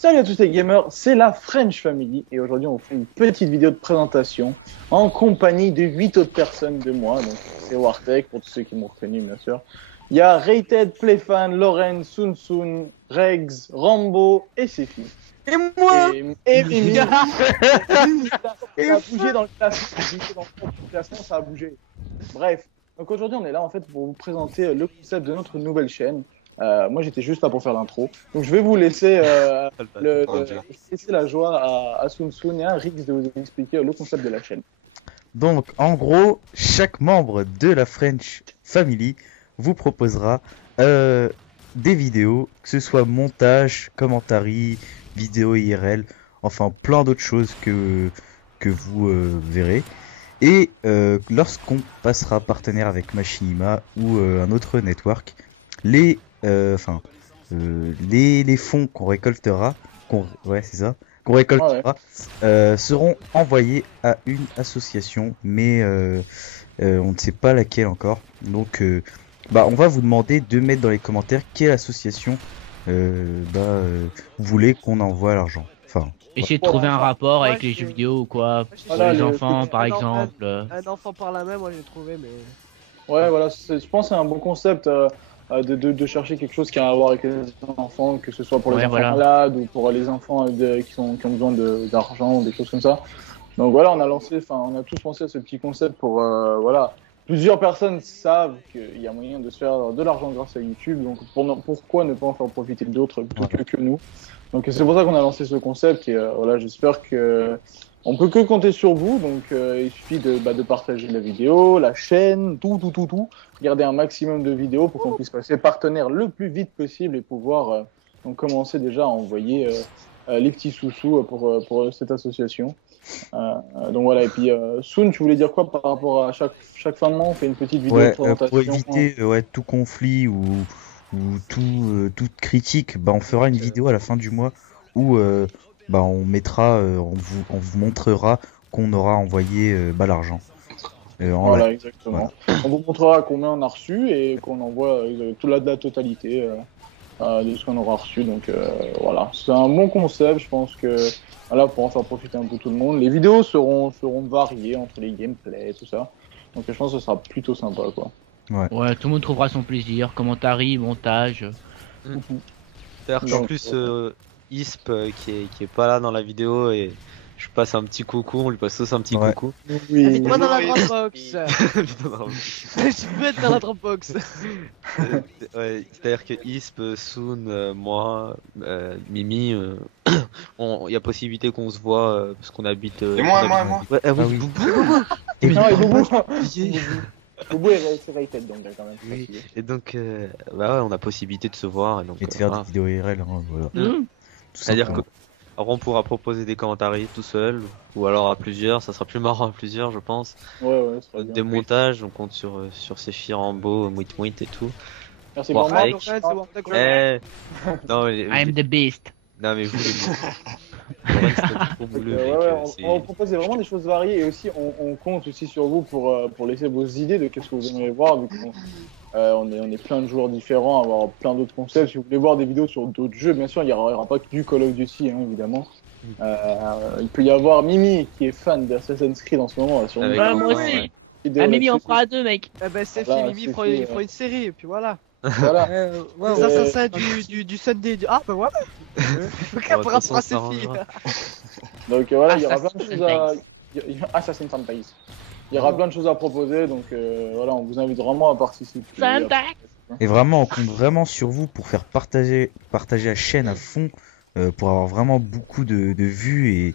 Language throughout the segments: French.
Salut à tous les gamers, c'est la French Family et aujourd'hui on fait une petite vidéo de présentation en compagnie de 8 autres personnes de moi. Donc c'est Wartech pour tous ceux qui m'ont reconnu bien sûr. Il y a Rated, Playfan, Lauren, Sun Sun, Regs, Rambo et Sefi. Et moi Et Mimi. Ça a bougé dans le classement, ça a bougé. Bref, donc aujourd'hui on est là en fait pour vous présenter le concept de notre nouvelle chaîne. Moi j'étais juste là pour faire l'intro. Donc je vais vous laisser, laisser la joie à Sun Sun et à Rix de vous expliquer le concept de la chaîne. Donc en gros, chaque membre de la French Family vous proposera des vidéos, que ce soit montage, commentary, vidéo IRL, enfin plein d'autres choses que vous verrez. Et lorsqu'on passera partenaire avec Machinima ou un autre network, les fonds qu'on récoltera, qu'on récoltera, seront envoyés à une association, mais on ne sait pas laquelle encore. Donc, on va vous demander de mettre dans les commentaires quelle association vous voulez qu'on envoie l'argent. Enfin, essayez de trouver un rapport avec les jeux vidéo ou quoi, pour les enfants par exemple. Un enfant par la main, moi j'ai trouvé, mais. Ouais, voilà, je pense que c'est un bon concept. De chercher quelque chose qui a à voir avec les enfants, que ce soit pour les enfants malades ou pour les enfants qui ont besoin d'argent ou des choses comme ça. Donc voilà, on a tous pensé à ce petit concept pour voilà. Plusieurs personnes savent qu'il y a moyen de se faire de l'argent grâce à YouTube, donc pourquoi ne pas en faire profiter d'autres plutôt que nous. Donc c'est pour ça qu'on a lancé ce concept et voilà, j'espère que on peut que compter sur vous, donc il suffit de partager la vidéo, la chaîne, tout. Regarder un maximum de vidéos pour qu'on puisse passer partenaire le plus vite possible et pouvoir donc commencer déjà à envoyer les petits sous-sous pour cette association. Donc voilà, et puis Sun, tu voulais dire quoi par rapport à chaque fin de mois, on fait une petite vidéo de présentation pour éviter tout conflit ou toute critique, on fera une vidéo à la fin du mois où on mettra, on vous montrera qu'on aura envoyé l'argent. Voilà, exactement. On vous montrera combien on a reçu et qu'on envoie la totalité de ce qu'on aura reçu. Donc voilà, c'est un bon concept. Je pense que voilà, pour en faire profiter un peu tout le monde. Les vidéos seront variées entre les gameplays et tout ça. Donc je pense que ce sera plutôt sympa, quoi. Ouais, tout le monde trouvera son plaisir, commentary, montage. C'est-à-dire qu'en plus, Isp qui est pas là dans la vidéo et je passe un petit coucou, on lui passe tous un petit coucou. Oui. Invite-moi dans la Dropbox. Je peux être dans la Dropbox. Ouais, c'est-à-dire que Isp, Soon, moi, Mimi, il y a possibilité qu'on se voit parce qu'on habite. Et moi. Ouais, oui. Boubou est rated donc quand même. Oui. Et donc, on a possibilité de se voir. Et de faire des vidéos IRL, voilà. C'est-à-dire que. Alors on pourra proposer des commentaires tout seul ou alors à plusieurs, ça sera plus marrant à plusieurs je pense. Ouais, ça Des montages, on compte sur Sefi, Rambo, Mouit et tout. Merci bon, beaucoup. Non, I'm the beast. Non mais vous on va proposer vraiment des choses variées et aussi on compte aussi sur vous pour laisser vos idées de qu'est-ce que vous aimeriez voir vu qu'on on est plein de joueurs différents, avoir plein d'autres concepts. Si vous voulez voir des vidéos sur d'autres jeux, bien sûr, il n'y aura pas que du Call of Duty, évidemment. Il peut y avoir Mimi qui est fan d'Assassin's Creed en ce moment. Moi aussi. Mimi, on fera à deux, mec. C'est fait, Mimi fera une série et puis voilà. Voilà. Les assassins du Sunday. Ah bah voilà. On fera Sefi. Donc voilà, il y aura plein de choses à. Assassin's Creed. Il y aura plein de choses à proposer, donc voilà, on vous invite vraiment à participer. Et vraiment, on compte vraiment sur vous pour faire partager la chaîne à fond, pour avoir vraiment beaucoup de vues et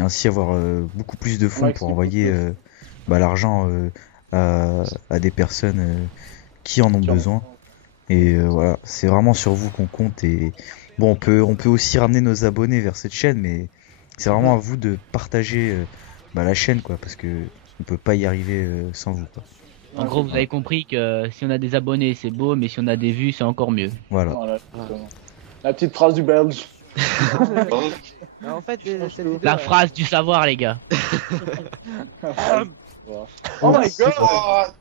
ainsi avoir beaucoup plus de fonds pour envoyer l'argent à des personnes qui en ont besoin. Et voilà, c'est vraiment sur vous qu'on compte. Et bon, on peut aussi ramener nos abonnés vers cette chaîne, mais c'est vraiment à vous de partager la chaîne, quoi, parce que on peut pas y arriver sans vous, quoi. En gros, vous avez compris que si on a des abonnés, c'est beau, mais si on a des vues, c'est encore mieux. Voilà. La petite phrase du Belge. En fait, la phrase du savoir, les gars. Oh my god!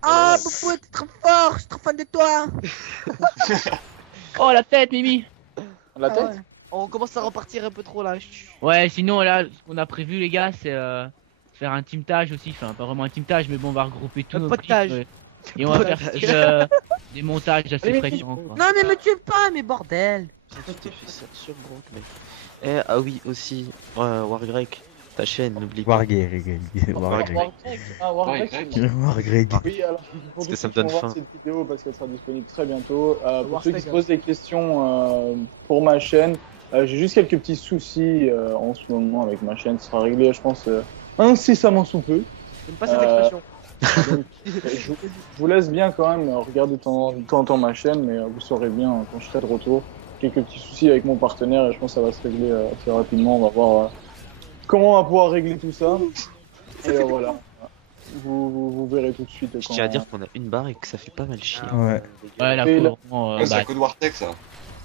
Ah, Boubou, t'es trop fort, je suis trop fan de toi! Oh, la tête, Mimi! La tête? On commence à repartir un peu trop là. Ouais, sinon là, ce qu'on a prévu les gars, c'est faire un teamtage aussi. Enfin, pas vraiment un teamtage, mais bon, on va regrouper tous Un nos potage. clips, et on va faire des montages assez fréquents. Quoi. Non, mais me tue pas, mais bordel. Tu t'es fait ça sur Brock, mec. Eh, ah oui, aussi, Wargreg, ta chaîne, n'oublie pas. Wargreg. Wargreg. Wargreg. Oui, alors, pour Parce que tous ça ceux me qui donne vont voir faim. cette vidéo, parce qu'elle sera disponible très bientôt, pour ceux qui se Warsteak. posent des questions pour ma chaîne, j'ai juste quelques petits soucis en ce moment avec ma chaîne. Ça sera réglé, je pense, incessamment sous peu. J'aime pas cette expression. Donc, je vous laisse bien quand même regarder de temps en temps ma chaîne, mais vous saurez bien quand je serai de retour. Quelques petits soucis avec mon partenaire et je pense que ça va se régler assez rapidement. On va voir comment on va pouvoir régler tout ça. Et voilà. Vous verrez tout de suite. Je tiens à dire qu'on a une barre et que ça fait pas mal chier. Ouais. Ouais, la Et cour, vraiment, Ouais, c'est un code Wartech ça.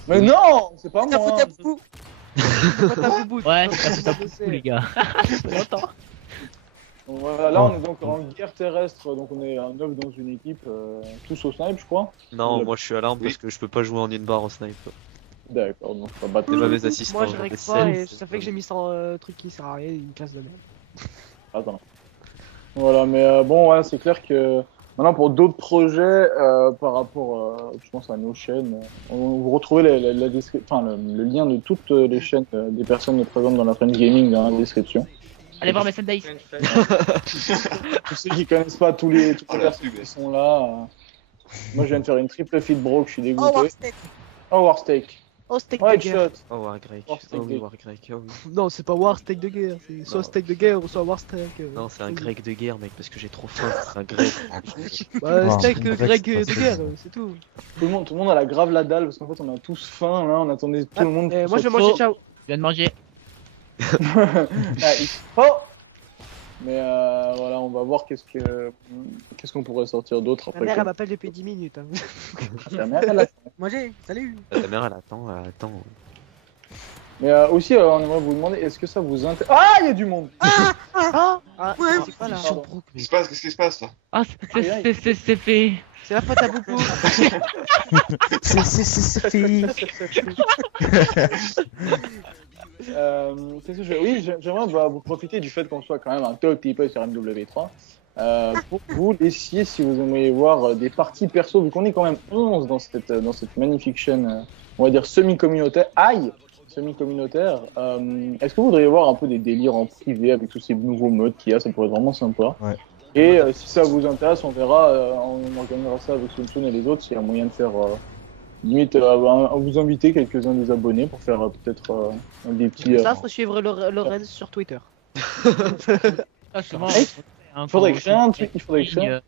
Mais non, c'est pas T'as moi. foutu à bout. Ouais, ça fait beaucoup les gars. Ça fait longtemps. Donc voilà, là on est donc en guerre terrestre, donc on est un 9 dans une équipe, tous au snipe je crois. Non, moi je suis à l'arme parce que je peux pas jouer en une barre au snipe. D'accord, donc on va battre Les les mauvais assistants. Moi je j'en ai règle pas sept. et ça fait que j'ai mis 100 trucs qui sert à rien, une classe de merde. Attends. Voilà, mais bon, ouais, c'est clair que maintenant pour d'autres projets, par rapport, je pense, à nos chaînes, vous retrouvez le lien de toutes les chaînes des personnes présentes dans la French Gaming dans la description. Allez voir mes Sundays. Tous ceux qui connaissent pas toutes les Oh, la personnes pub. qui sont là, moi je viens de faire une triple feed broke, je suis Oh, dégoûté. Warsteak. Oh, Warsteak. Oh, steak Ouais, de guerre. shot. Oh, Wargreg. Warsteak Oh oui, de- Wargreg. Oh oui. Non, c'est pas war steak de guerre, c'est soit Non. steak de guerre ou soit war steak. Non, c'est un grec de guerre, mec, parce que j'ai trop faim. C'est un grec. Bah, Non, steak c'est grec pas de ça. guerre, c'est tout. Tout le monde a la grave la dalle parce qu'en fait on a tous faim là, on attendait tout le monde. Moi je vais manger, ciao. Je viens de manger. Oh mais voilà, on va voir qu'est-ce qu'on pourrait sortir d'autre Ma après. mère quoi. elle m'appelle depuis 10 minutes. Hein. Ta mère, elle attend. Manger, salut. Ta mère, elle attend, elle attend. Mais aussi, on aimerait vous demander, est-ce que ça vous intéresse? Ah, il y a du monde. Ah, Ouais. c'est quoi là Pardon. Qu'est-ce qui se passe là? Ah, c'est fait. C'est la faute à Boubou. C'est fini. Qu'est-ce que je... Oui, j'aimerais vous profiter du fait qu'on soit quand même un top petit peu sur MW3 pour vous laissiez, si vous aimeriez voir des parties perso, vu qu'on est quand même 11 dans cette magnifique chaîne, on va dire semi-communautaire. Aïe, semi-communautaire. Est-ce que vous voudriez voir un peu des délires en privé avec tous ces nouveaux modes qu'il y a? Ça pourrait être vraiment sympa. Ouais. Et si ça vous intéresse, on verra, on organisera ça avec Sun et les autres s'il y a moyen de faire limite vous inviter quelques-uns des abonnés pour faire peut-être des petits. Ça, faut suivre Lorenz sur Twitter. Ça, souvent, Il faudrait créer un truc, il faudrait créer.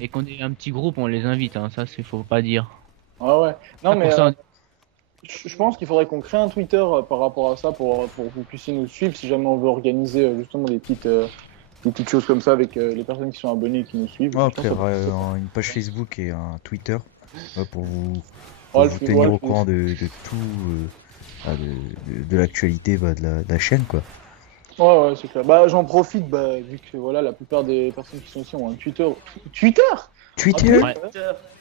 Et qu'on ait un petit groupe, on les invite, hein. Ça, c'est faut pas dire. Ah ouais. Non Ça, mais pour ça, je pense qu'il faudrait qu'on crée un Twitter par rapport à ça pour que vous puissiez nous suivre si jamais on veut organiser justement des petites choses comme ça avec les personnes qui sont abonnées et qui nous suivent. On va Je pense que faire ça peut- une page Facebook et un Twitter pour vous, Ouais, vous le- tenir ouais, au le- courant de tout, de l'actualité de la chaîne quoi. Ouais, c'est clair. Bah j'en profite vu que voilà la plupart des personnes qui sont ici ont un Twitter. Twitter. Twitter. Ouais.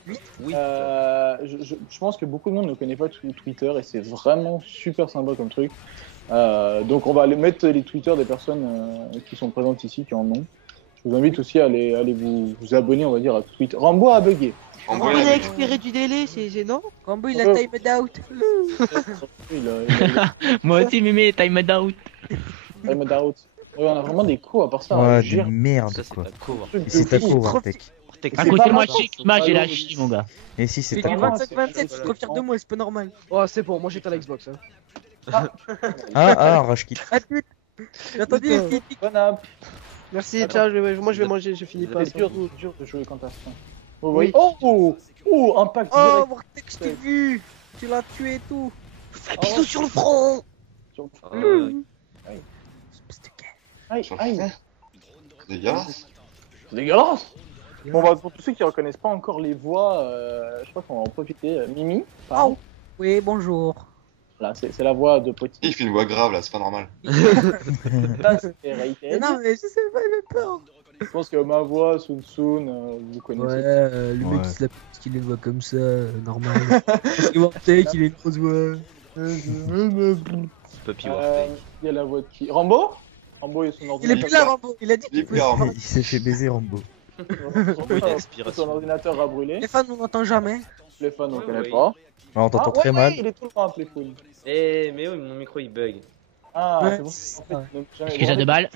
Oui. Je pense que beaucoup de monde ne connaît pas Twitter et c'est vraiment super sympa comme truc. Donc on va aller mettre les Twitter des personnes qui sont présentes ici, qui en ont. Je vous invite aussi à aller vous abonner, on va dire, à Twitter. Rambo a bugué. En Oh, vrai, il a expiré du délai, c'est gênant. Rambo, il a timed out. Moi aussi, Mémé, time out. I'm out. Ouais, on a vraiment des coups à part ça. Ouais, Gire, de merde Ça, c'est quoi. pas court. truc Et de c'est ta fou. cour Wartech. À C'est côté pas de moi, mal. Chic, Mage et la chie, mon gars. Et si c'est C'est ta du pas cour. mal. 25-27, je confirme de moi, c'est pas normal. Oh, c'est bon, moi j'étais à la Xbox. Hein. Rashkit. Attends, j'ai entendu les filles. Bonne app. Merci, Attends. ciao, moi je vais manger, je finis pas. C'est dur de jouer quand t'as faim. Vous voyez. Oh, impact Oh, direct. Wartech, je t'ai vu. Tu l'as tué et tout. Bisous sur le front. Espèce de gars. Aïe, Sur le aïe. front. C'est dégueulasse. C'est dégueulasse. Bon bah pour tous ceux qui reconnaissent pas encore les voix, je crois qu'on va en profiter. Mimi, pardon. Oui, bonjour. Là, c'est la voix de Poti. Il fait une voix grave là, c'est pas normal. Là, c'est Raïten. Non, mais je sais pas, j'ai peur. Je pense que ma voix, Sun, vous connaissez. Le Ouais. mec qui se la pète, qu'il a une voix comme ça, normal. Parce que Wartech, il a une grosse voix. Papy Il y a la voix de qui? Rambo? Rambo et son Il est ordinateur. plus là, Rambo. Il a dit Il est qu'il plus là, Rambo. Il s'est fait baiser Rambo. Son ordinateur a brûlé. Les fans, on n'entend jamais. Téléphone, on Ouais, connaît oui. pas. Ah, on t'entend très mal. Il est tout le temps appelé Phone. Eh, mais oui, mon micro il bug. Ah, Ouais, c'est bon. c'est En fait, ça. donc, jamais- Est-ce que j'ai de balles?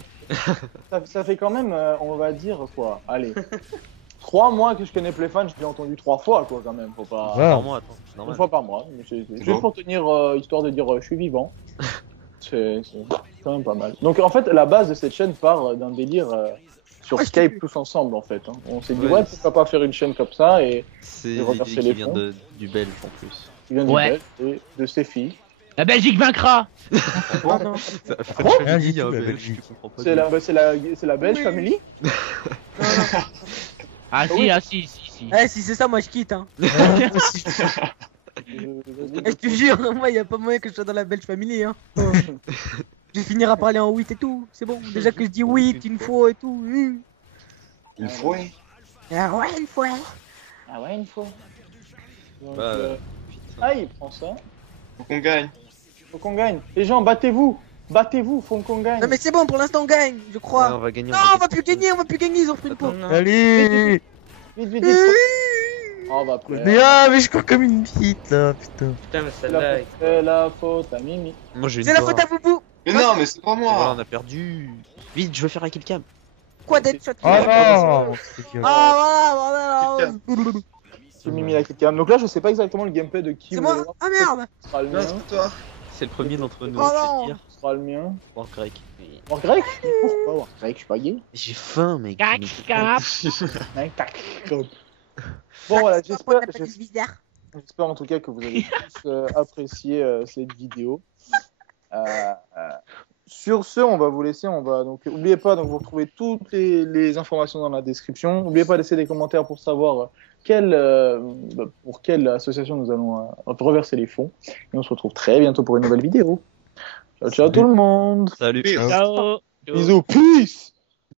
ça fait quand même, on va dire quoi. Allez. 3 mois que je connais Playfan, je l'ai entendu 3 fois quoi quand même. Faut pas. Ouais. Par mois, attends, c'est Une normal. fois par mois. Mais juste bon. pour tenir, histoire de dire je suis vivant. C'est quand même pas mal. Donc en fait, la base de cette chaîne part d'un délire sur Ouais, Skype je- tous ensemble en fait. Hein. On s'est dit Ouais, ouais, pourquoi pas faire une chaîne comme ça et C'est Et reverser l'idée les qui vient fonds. du belge en plus. qui vient Ouais. du Belge et de ses filles. La Belgique vaincra! Ah non. Ça, Rien du il y a tout, un la belge, Belgique. tu comprends pas. C'est la Belge Oui. Family. Ah oui. si. Eh, si c'est ça, moi je quitte. Hein. Je- Eh, je te jure, moi y a pas moyen que je sois dans la Belge Family. Hein. Je vais finir à parler en 8 et tout. C'est bon. Déjà que je dis 8 une fois et tout. Une fois. Ah ouais, une fois. Ah ouais, une fois. Donc, Bah, ah, il prend ça. Faut qu'on gagne. Faut qu'on gagne. Les gens, battez-vous. Battez-vous, faut qu'on gagne. Non mais c'est bon, pour l'instant on gagne, je crois. Ouais, on va gagner. Non, on va plus gagner, ils ont pris une peau. Allez! Vite, vite, vite. Oh, bah, après. Mais ah, mais je cours comme une bite là, putain. Putain, mais C'est celle-là. la faute à Mimi. Moi j'ai une C'est la barre. faute à Boubou. Mais non, mais c'est pas Et voilà, moi. on a perdu. Vite, je veux faire un killcam. Quoi Deadshot? Oh non! Ah voilà, voilà. C'est Mimi la Kitcam. Donc là, je sais pas exactement le gameplay de qui C'est vous allez moi? voir. Ah merde. Ce sera le Non, mien. c'est toi. C'est le premier d'entre nous. Oh je non. vais dire. Ce sera le mien. War grec. War grec? Pourquoi War grec? Je suis pas gay. J'ai faim, mec. Cac, cap. Ouais, tac. Bon, voilà, j'espère bizarre. en tout cas que vous avez tous apprécié cette vidéo. Sur ce, on va vous laisser. Donc, oubliez pas, donc vous retrouvez toutes les informations dans la description. N'oubliez pas de laisser des commentaires pour savoir pour quelle association nous allons reverser les fonds. Et on se retrouve très bientôt pour une nouvelle vidéo. Ciao, ciao tout le monde. Salut. Pire. Ciao! Bisous, peace.